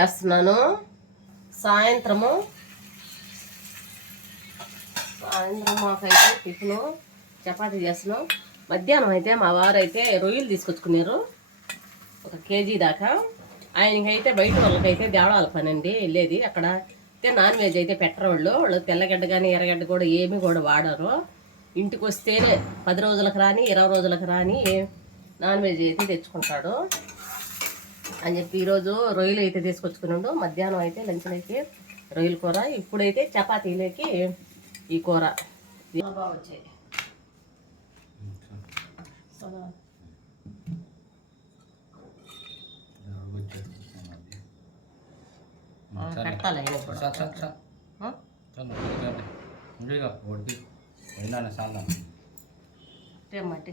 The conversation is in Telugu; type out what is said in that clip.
చేస్తున్నాను. సాయంత్రము మాకైతే టిఫిను చపాతీ చేస్తున్నాం. మధ్యాహ్నం అయితే మా వారు అయితే రొయ్యలు తీసుకొచ్చుకున్నారు 1 కేజీ దాకా. ఆయనకైతే బయట వాళ్ళకైతే దేవడాల పని అండి వెళ్ళేది. అక్కడ అయితే నాన్ వెజ్ అయితే పెట్టరు వాళ్ళు తెల్లగడ్డ కానీ ఎర్రగడ్డ కూడా ఏమీ కూడా వాడరు. ఇంటికి వస్తేనే 10 రోజులకు రాని 20 రోజులకు రాని నాన్ వెజ్ అయితే తెచ్చుకుంటాడు అని చెప్పి ఈరోజు రొయ్యలు అయితే తీసుకొచ్చుకున్నాడు. మధ్యాహ్నం అయితే లంచ్లోకి రొయ్యల కూర, ఇప్పుడైతే చపాతీలోకి ఈ కూర బాగా వచ్చాయి. పెట్టాలి మట్టి